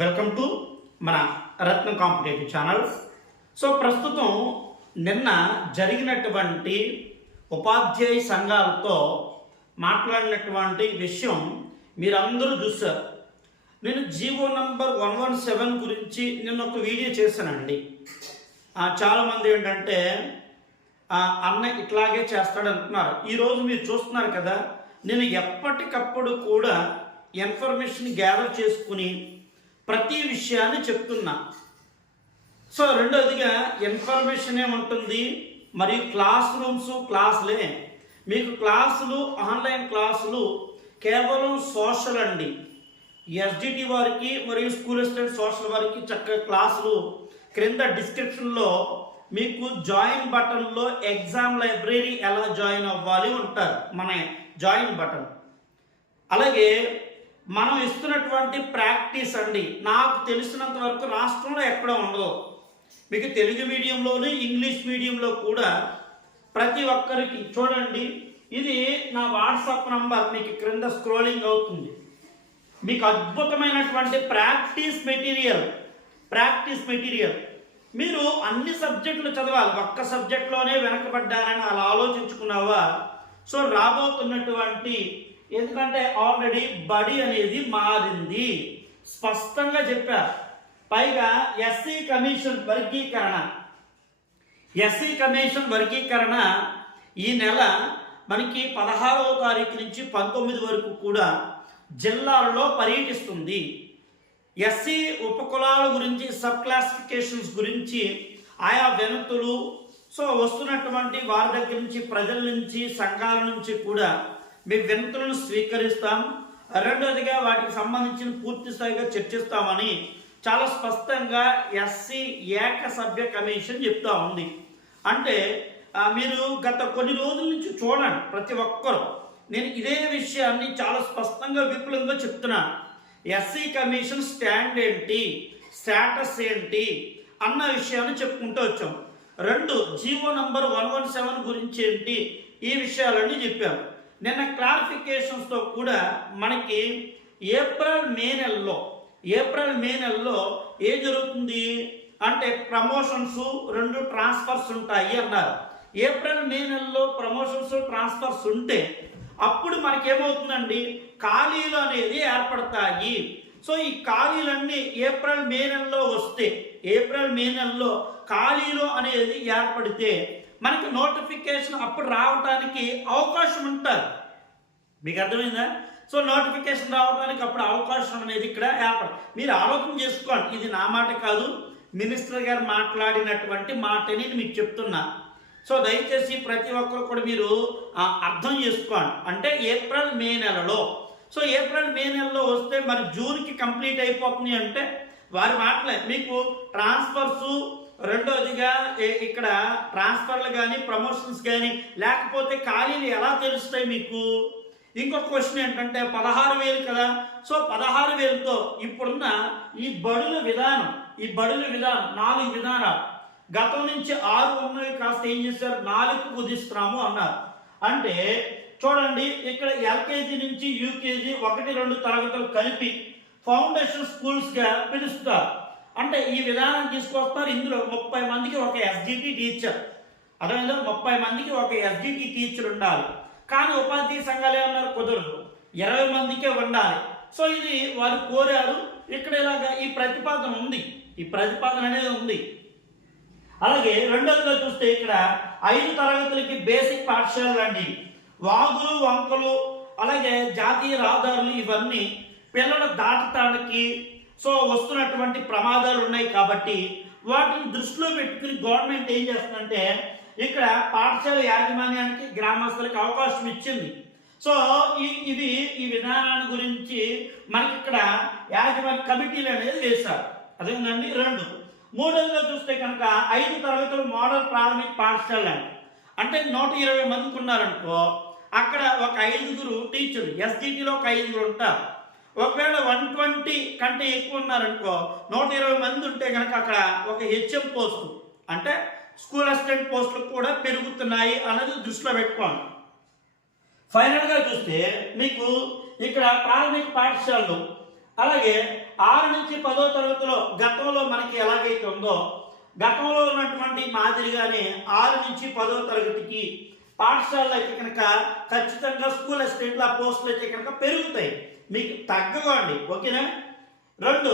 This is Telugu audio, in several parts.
వెల్కమ్ టు మన రత్న కాంపిటేటివ్ ఛానల్ సో ప్రస్తుతం నిన్న జరిగినటువంటి ఉపాధ్యాయ సంఘాలతో మాట్లాడినటువంటి విషయం మీరందరూ చూశారు. నేను GO number one one seven గురించి నిన్న ఒక వీడియో చేశానండి. చాలామంది ఏంటంటే అన్న ఇట్లాగే చేస్తాడు అంటున్నారు. ఈరోజు మీరు చూస్తున్నారు కదా నేను ఎప్పటికప్పుడు కూడా ఇన్ఫర్మేషన్ గ్యాదర్ చేసుకుని ప్రతి విషయాన్ని చెప్తున్నా. సో రెండోదిగా ఇన్ఫర్మేషన్ ఏముంటుంది మరియు క్లాస్ రూమ్స్ క్లాసులే మీకు క్లాసులు ఆన్లైన్ క్లాసులు కేవలం సోషల్ అండి. ఎస్డిటి వారికి మరియు స్కూల్ అసిస్టెంట్ సోషల్ వారికి చక్కగా క్లాసులు క్రింద డిస్క్రిప్షన్లో మీకు జాయిన్ బటన్లో ఎగ్జామ్ లైబ్రరీ ఎలా జాయిన్ అవ్వాలి ఉంటారు మన జాయిన్ బటన్ అలాగే మనం ఇస్తున్నటువంటి ప్రాక్టీస్ అండి. నాకు తెలిసినంత వరకు రాష్ట్రంలో ఎక్కడ ఉండదు. మీకు తెలుగు మీడియంలోను ఇంగ్లీష్ మీడియంలో కూడా ప్రతి ఒక్కరికి చూడండి ఇది నా వాట్సాప్ నంబర్ మీకు క్రింద స్క్రోలింగ్ అవుతుంది. మీకు అద్భుతమైనటువంటి ప్రాక్టీస్ మెటీరియల్ ప్రాక్టీస్ మెటీరియల్. మీరు అన్ని సబ్జెక్టులు చదవాలి. ఒక్క సబ్జెక్ట్లోనే వెనకబడ్డారని అలా ఆలోచించుకున్నావా? సో రాబోతున్నటువంటి ఎందుకంటే ఆల్రెడీ బడి అనేది మారింది. స్పష్టంగా చెప్పారు పైగా ఎస్సీ కమిషన్ వర్గీకరణ. ఎస్సీ కమిషన్ వర్గీకరణ ఈ నెల మనకి పదహారవ తారీఖు నుంచి పంతొమ్మిది వరకు కూడా జిల్లాలలో పర్యటిస్తుంది. ఎస్సీ ఉపకులాల గురించి సబ్ క్లాసిఫికేషన్స్ గురించి ఆయా వెనుతులు సో వస్తున్నటువంటి వారి దగ్గర నుంచి ప్రజల నుంచి సంఘాల నుంచి కూడా మీ వినతులను స్వీకరిస్తాం. రెండవదిగా వాటికి సంబంధించిన పూర్తి స్థాయిగా చర్చిస్తామని చాలా స్పష్టంగా ఎస్సీ ఏక సభ్య కమిషన్ చెప్తా ఉంది. అంటే మీరు గత కొన్ని రోజుల నుంచి చూడండి ప్రతి ఒక్కరు. నేను ఇదే విషయాన్ని చాలా స్పష్టంగా విపులంగా చెప్తున్నాను ఎస్సీ కమిషన్ స్టాండ్ ఏంటి స్టేటస్ ఏంటి అన్న విషయాన్ని చెప్పుకుంటూ వచ్చాం. రెండు GO number one one seven గురించి ఏంటి ఈ విషయాలన్నీ చెప్పాము నిన్న క్లారిఫికేషన్స్తో కూడా మనకి ఏప్రిల్ మే నెలలో ఏప్రిల్ మే నెలలో ఏం జరుగుతుంది? అంటే ప్రమోషన్స్ రెండు ట్రాన్స్ఫర్స్ ఉంటాయి అన్నారు. ఏప్రిల్ మే నెలలో ప్రమోషన్స్ ట్రాన్స్ఫర్స్ ఉంటే అప్పుడు మనకేమవుతుందండి? ఖాళీలు అనేది ఏర్పడతాయి. సో ఈ ఖాళీలన్నీ ఏప్రిల్ మే నెలలో వస్తే ఏప్రిల్ మే నెలలో ఖాళీలు అనేది ఏర్పడితే మనకి నోటిఫికేషన్ అప్పుడు రావడానికి అవకాశం ఉంటుంది మీకు అర్థమైందా? సో నోటిఫికేషన్ రావడానికి అప్పుడు అవకాశం అనేది ఇక్కడ ఏర్పడ మీరు ఆలోచన చేసుకోండి. ఇది నా మాట కాదు. మినిస్టర్ గారు మాట్లాడినటువంటి మాటని నేను మీకు చెప్తున్నా. సో దయచేసి ప్రతి ఒక్కరు కూడా మీరు అర్థం చేసుకోండి. అంటే ఏప్రిల్ మే నెలలో. సో ఏప్రిల్ మే నెలలో వస్తే మరి జూన్కి కంప్లీట్ అయిపోతుంది అంటే వారి మాటలే. మీకు ట్రాన్స్ఫర్స్ రెండోదిగా ఇక్కడ ట్రాన్స్ఫర్లు కానీ ప్రమోషన్స్ కానీ లేకపోతే ఖాళీలు ఎలా తెలుస్తాయి మీకు? ఇంకొక క్వశ్చన్ ఏంటంటే పదహారు వేలు కదా. సో పదహారు వేలతో ఇప్పుడున్న ఈ బడుల విధానం ఈ బడుల విధానం నాలుగు విధానాలు. గతం నుంచి ఆరు ఉన్నవి కాస్త ఏం చేశారు? నాలుగు కుదిస్తున్నాము అన్నారు. అంటే చూడండి ఇక్కడ ఎల్కేజీ నుంచి యూకేజీ ఒకటి రెండు తరగతులు కలిపి ఫౌండేషన్ స్కూల్స్గా పిలుస్తారు. అంటే ఈ విధానం తీసుకొస్తారు ఇందులో ముప్పై మందికి ఒక ఎస్జిటి టీచర్ అదేవిధంగా ముప్పై మందికి ఒక ఎస్జిటి టీచర్ ఉండాలి. కానీ ఉపాధ్యాయ సంఘాలు ఏమన్నారు? కుదరదు. ఇరవై మందికే ఉండాలి. సో ఇది వారు కోరారు. ఇక్కడ ఇలాగా ఈ ప్రతిపాదన ఉంది. ఈ ప్రతిపాదన అనేది ఉంది. అలాగే రెండోదిగా చూస్తే ఇక్కడ ఐదు తరగతులకి బేసిక్ పాఠశాలలు అండి. వాగులు వంకలు అలాగే జాతీయ రహదారులు ఇవన్నీ పిల్లలు దాటటానికి సో వస్తున్నటువంటి ప్రమాదాలు ఉన్నాయి కాబట్టి వాటిని దృష్టిలో పెట్టుకుని గవర్నమెంట్ ఏం చేస్తుందంటే ఇక్కడ పాఠశాల యాజమాన్యానికి గ్రామస్తులకు అవకాశం ఇచ్చింది. సో ఈ ఇది ఈ విధానాన్ని గురించి మనకి ఇక్కడ యాజమాన్య కమిటీలు అనేది వేశారు. అదేంటండి? రెండు. మూడోదిగా చూస్తే కనుక ఐదు తరగతులు మోడల్ ప్రాథమిక పాఠశాల అంటే నూట ఇరవై మందికి ఉన్నారనుకో అక్కడ ఒక ఐదుగురు టీచర్ ఎస్జిటిలో ఒక ఐదుగురు ఉంటారు. ఒకవేళ వన్ ట్వంటీ కంటే ఎక్కువ ఉన్నారనుకో నూట ఇరవై మంది ఉంటే కనుక అక్కడ ఒక హెచ్ఎం పోస్టు. అంటే స్కూల్ అసిస్టెంట్ పోస్టులు కూడా పెరుగుతున్నాయి అన్నది దృష్టిలో పెట్టుకోండి ఫైనల్గా చూస్తే మీకు ఇక్కడ ప్రాథమిక పాఠశాలలు అలాగే ఆరు నుంచి పదో తరగతిలో గతంలో మనకి ఎలాగైతే ఉందో గతంలో ఉన్నటువంటి మాదిరిగానే ఆరు నుంచి పదో తరగతికి పాఠశాలలో అయితే కనుక ఖచ్చితంగా స్కూల్ అసిస్టెంట్లు ఆ పోస్టులు అయితే కనుక పెరుగుతాయి. మీకు తగ్గవండి ఓకేనా? రెండు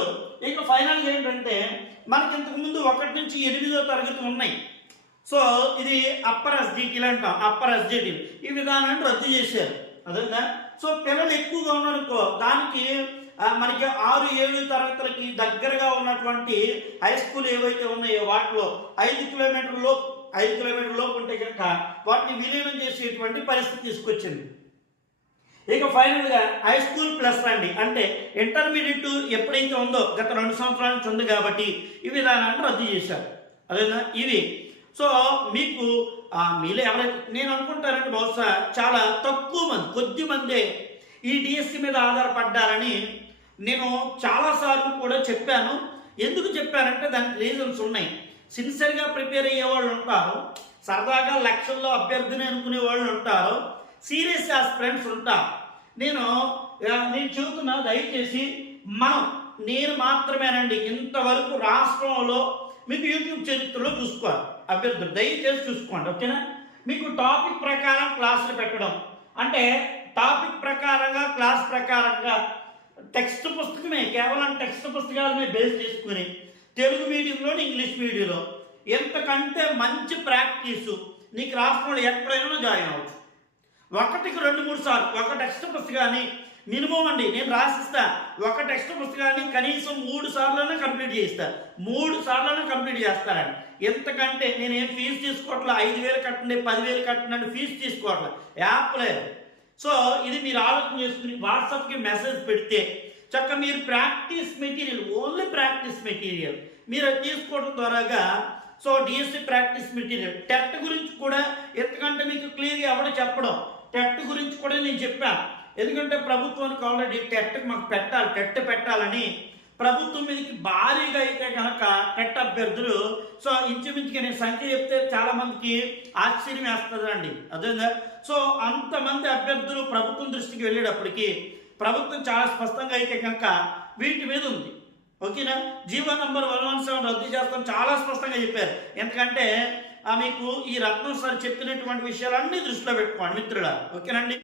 ఇక ఫైనల్ ఏంటంటే మనకి ఇంతకుముందు ఒకటి నుంచి ఎనిమిదో తరగతి ఉన్నాయి. సో ఇది అప్పర్ ఎస్డిటీలు అంటాం. అప్పర్ ఎస్డిటీలు ఈ విధానాన్ని రద్దు చేశారు. అదేనా సో పిల్లలు ఎక్కువగా ఉన్నారనుకో దానికి మనకి ఆరు ఏడు తరగతులకి దగ్గరగా ఉన్నటువంటి హై స్కూల్ ఏవైతే ఉన్నాయో వాటిలో ఐదు కిలోమీటర్ల లోపు ఐదు కిలోమీటర్ల లోపు ఉంటే కనుక వాటిని విలీనం చేసేటువంటి పరిస్థితి తీసుకొచ్చింది. ఇక ఫైనల్గా హై స్కూల్ ప్లస్ రండి అంటే ఇంటర్మీడియట్ ఎప్పుడైతే ఉందో గత రెండు సంవత్సరాల నుంచి ఉంది కాబట్టి ఈ విధానాన్ని రద్దు చేశారు. అదేనా? ఇవి సో మీకు మీలో ఎవరైతే నేను అనుకుంటానంటే బహుశా చాలా తక్కువ మంది కొద్ది మందే ఈ డిఎస్సి మీద ఆధారపడ్డారని నేను చాలాసార్లు కూడా చెప్పాను. ఎందుకు చెప్పానంటే దానికి రీజన్స్ ఉన్నాయి. సిన్సియర్గా ప్రిపేర్ అయ్యే వాళ్ళు ఉంటారు. సరదాగా లక్షల్లో అభ్యర్థిని అనుకునే వాళ్ళు ఉంటారు. సీరియస్ ఫ్రెండ్స్ ఉంటారు. నేను నేను చెబుతున్నా దయచేసి మనం నేను మాత్రమేనండి ఇంతవరకు రాష్ట్రంలో మీకు యూట్యూబ్ చరిత్రలో చూసుకోవాలి. అభ్యర్థులు దయచేసి చూసుకోండి ఓకేనా? మీకు టాపిక్ ప్రకారం క్లాసులు పెట్టడం. అంటే టాపిక్ ప్రకారంగా క్లాస్ ప్రకారంగా టెక్స్ట్ పుస్తకమే కేవలం టెక్స్ట్ పుస్తకాల బేస్ చేసుకుని తెలుగు మీడియంలో ఇంగ్లీష్ మీడియంలో ఎంతకంటే మంచి ప్రాక్టీసు నీకు రాష్ట్రంలో ఎక్కడైనా జాయిన్ అవ్వచ్చు. ఒకటికి రెండు మూడు సార్లు. ఒక టెక్స్ట్ పుస్తకాన్ని మినిమం అండి నేను రాసిస్తా. ఒక టెక్స్ట్ పుస్తకాన్ని కనీసం మూడు సార్లైనా కంప్లీట్ చేయిస్తా. మూడు సార్లైనా కంప్లీట్ చేస్తారండి ఎంతకంటే నేను ఏం ఫీజు తీసుకోవట్లే? ఐదు వేలు కట్టండి పదివేలు కట్టండి ఫీజు తీసుకోవట్లే. యాప్ లేదు. సో ఇది మీరు ఆలోచన చేసుకుని వాట్సాప్కి మెసేజ్ పెడితే చక్క మీరు practice material only practice material. మీరు అది తీసుకోవడం ద్వారాగా so DSC practice material. TET గురించి కూడా ఎంతకంటే మీకు క్లియర్గా ఎవడో చెప్పడం? టెట్ గురించి కూడా నేను చెప్పాను ఎందుకంటే ప్రభుత్వానికి ఆల్రెడీ టెట్ మాకు పెట్టాలి టెట్ పెట్టాలని ప్రభుత్వం మీదకి భారీగా అయితే కనుక టెట్ అభ్యర్థులు సో ఇంచుమించుగా నేను సంఖ్య చెప్తే చాలా మందికి ఆశ్చర్యం వేస్తుందండి. అదేందా సో అంతమంది అభ్యర్థులు ప్రభుత్వం దృష్టికి వెళ్ళేటప్పటికి ప్రభుత్వం చాలా స్పష్టంగా అయితే కనుక వీటి మీద ఉంది. ఓకేనా? GO number one one seven రద్దు చేస్తాం చాలా స్పష్టంగా చెప్పారు. ఎందుకంటే మీకు ఈ రత్నం సార్ చెప్పినటువంటి విషయాలన్నీ దృష్టిలో పెట్టుకోండి మిత్రుల ఓకేనండి?